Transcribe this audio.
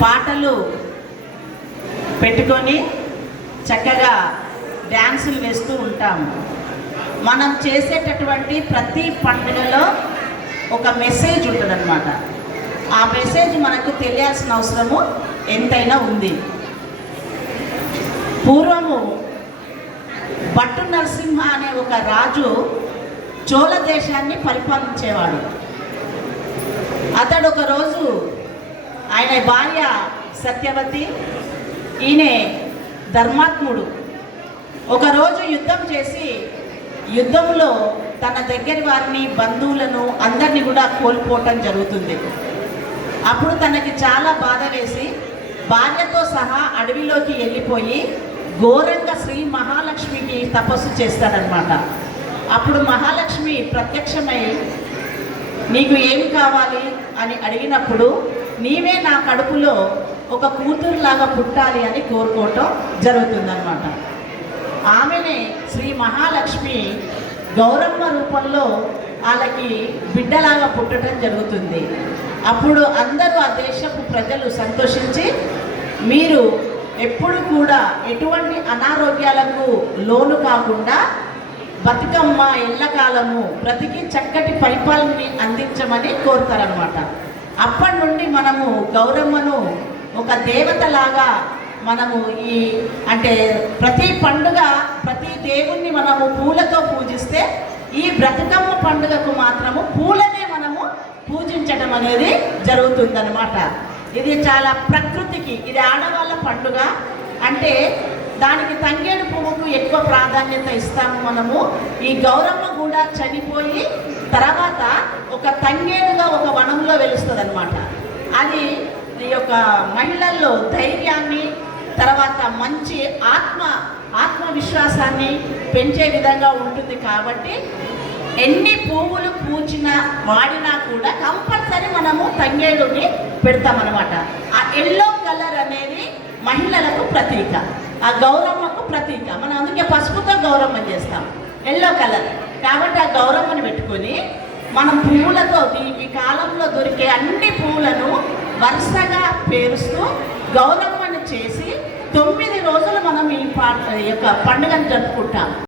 పాటలు పెట్టుకొని చక్కగా డ్యాన్సులు వేస్తూ ఉంటాము. మనం చేసేటటువంటి ప్రతి పండుగలో ఒక మెసేజ్ ఉంటుందన్నమాట. ఆ మెసేజ్ మనకు తెలియాల్సిన అవసరము ఎంతైనా ఉంది. పూర్వము భట్టు నరసింహ అనే ఒక రాజు చోళ దేశాన్ని పరిపాలించేవాడు. అతడు ఒకరోజు ఆయన భార్య సత్యవతి, ఈయన ధర్మాత్ముడు, ఒకరోజు యుద్ధం చేసి యుద్ధంలో తన దగ్గర వారిని బంధువులను అందరినీ కూడా కోల్పోవటం జరుగుతుంది. అప్పుడు తనకి చాలా బాధ వేసి భార్యతో సహా అడవిలోకి వెళ్ళిపోయి ఘోరంగా శ్రీ మహాలక్ష్మికి తపస్సు చేస్తాడనమాట. అప్పుడు మహాలక్ష్మి ప్రత్యక్షమై నీకు ఏమి కావాలి అని అడిగినప్పుడు నీవే నా కడుపులో ఒక కూతురులాగా పుట్టాలి అని కోరుకోవటం జరుగుతుందన్నమాట. ఆమెనే శ్రీ మహాలక్ష్మి గౌరమ్మ రూపంలో వాళ్ళకి బిడ్డలాగా పుట్టడం జరుగుతుంది. అప్పుడు అందరూ ఆ దేశపు ప్రజలు సంతోషించి మీరు ఎప్పుడు కూడా ఎటువంటి అనారోగ్యాలకు లోను కాకుండా బతుకమ్మ ఎల్లకాలము బ్రతికి చక్కటి పరిపాలనని అందించమని కోరుతారనమాట. అప్పటి నుండి మనము గౌరమ్మను ఒక దేవతలాగా మనము అంటే ప్రతి పండుగ ప్రతి దేవుణ్ణి మనము పూలతో పూజిస్తే ఈ బ్రతుకమ్మ పండుగకు మాత్రము పూలనే మనము పూజించడం అనేది జరుగుతుందన్నమాట. ఇది చాలా ప్రకృతికి, ఇది ఆడవాళ్ళ పండుగ అంటే దానికి తంగేడు పువ్వుకు ఎక్కువ ప్రాధాన్యత ఇస్తాము మనము. ఈ గౌరమ్మ కూడా చనిపోయి తర్వాత ఒక తంగేడుగా ఒక వనంలో వెలుస్తుంది అనమాట. అది ఈ యొక్క మహిళల్లో ధైర్యాన్ని, తర్వాత మంచి ఆత్మవిశ్వాసాన్ని పెంచే విధంగా ఉంటుంది. కాబట్టి ఎన్ని పువ్వులు పూచినా వాడినా కూడా కంపల్సరీ మనము తంగేడుని పెడతామన్నమాట. ఆ ఎల్లో కలర్ అనేది మహిళలకు ప్రతీక, ఆ గౌరమ్మకు ప్రతీక. మనం అందుకే పసుపుతో గౌరమ్మ చేస్తాం, ఎల్లో కలర్. కాబట్టి ఆ గౌరమ్మని పెట్టుకొని మనం పువ్వులతో ఈ కాలంలో దొరికే అన్ని పువ్వులను వరుసగా పేరుస్తూ గౌరమ్మని చేసి 9 రోజులు మనం ఈ యొక్క పండుగను జరుపుకుంటాం.